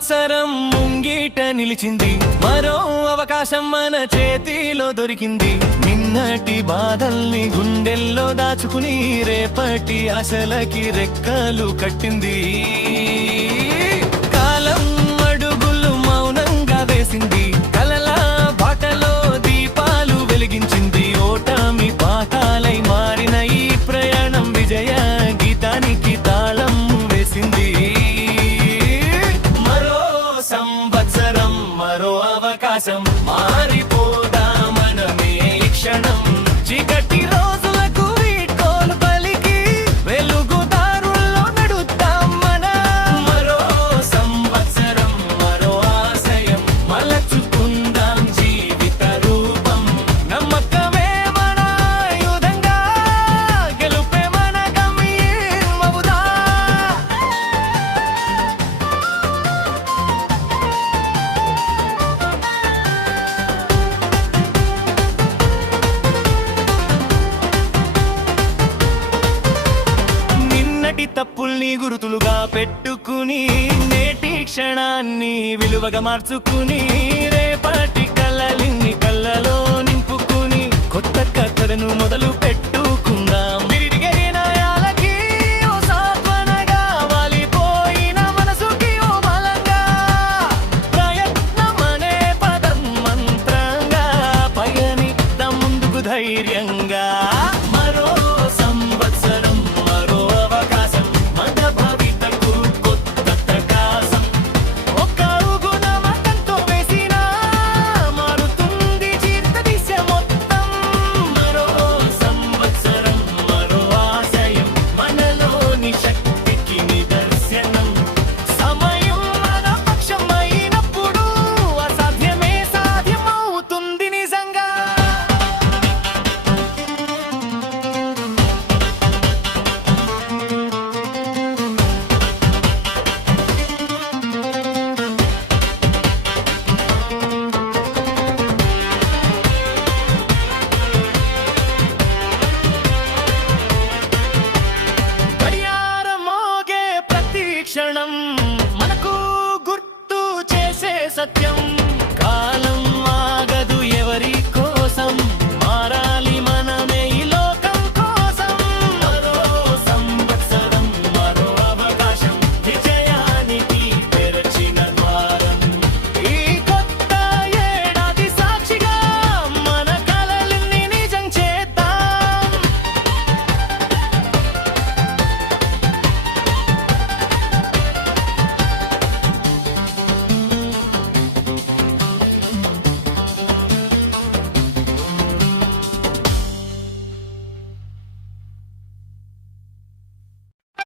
సంవత్సరం ముంగిట నిలిచింది, మరో అవకాశం మన చేతిలో దొరికింది. నిన్నటి బాధల్ని గుండెల్లో దాచుకుని రేపటి ఆశలకి రెక్కలు కట్టింది. కాలం అడుగులు మౌనంగా వేసింది, కలల బాటలో దీపాలు వెలిగించింది. ఓటమి పాఠాలై మారిన ఈ ప్రయాణం విజయ గీతానికి తాళం వేసింది. సంవత్సరం మరో అవకాశం, మారిపోదా మనమే ఈ క్షణం. చీకటి రోజులకు వీడ్కోలు పలికి వెలుగుదారుల్లో నడుద్దాం మన. మరో సంవత్సరం మరో ఆశయం, మలచుకుందాం జీవిత రూపం. నమ్మకమే మన ఆయుధంగా, గెలుపే మన గమ్యమవుదా. తప్పుల్ని గుర్తులుగా పెట్టుకుని నేటి క్షణాన్ని విలువగా మార్చుకుని రేపటి కలలిని కళ్ళలో నింపుకుని కొత్త కథలను మొదలు పెట్టు.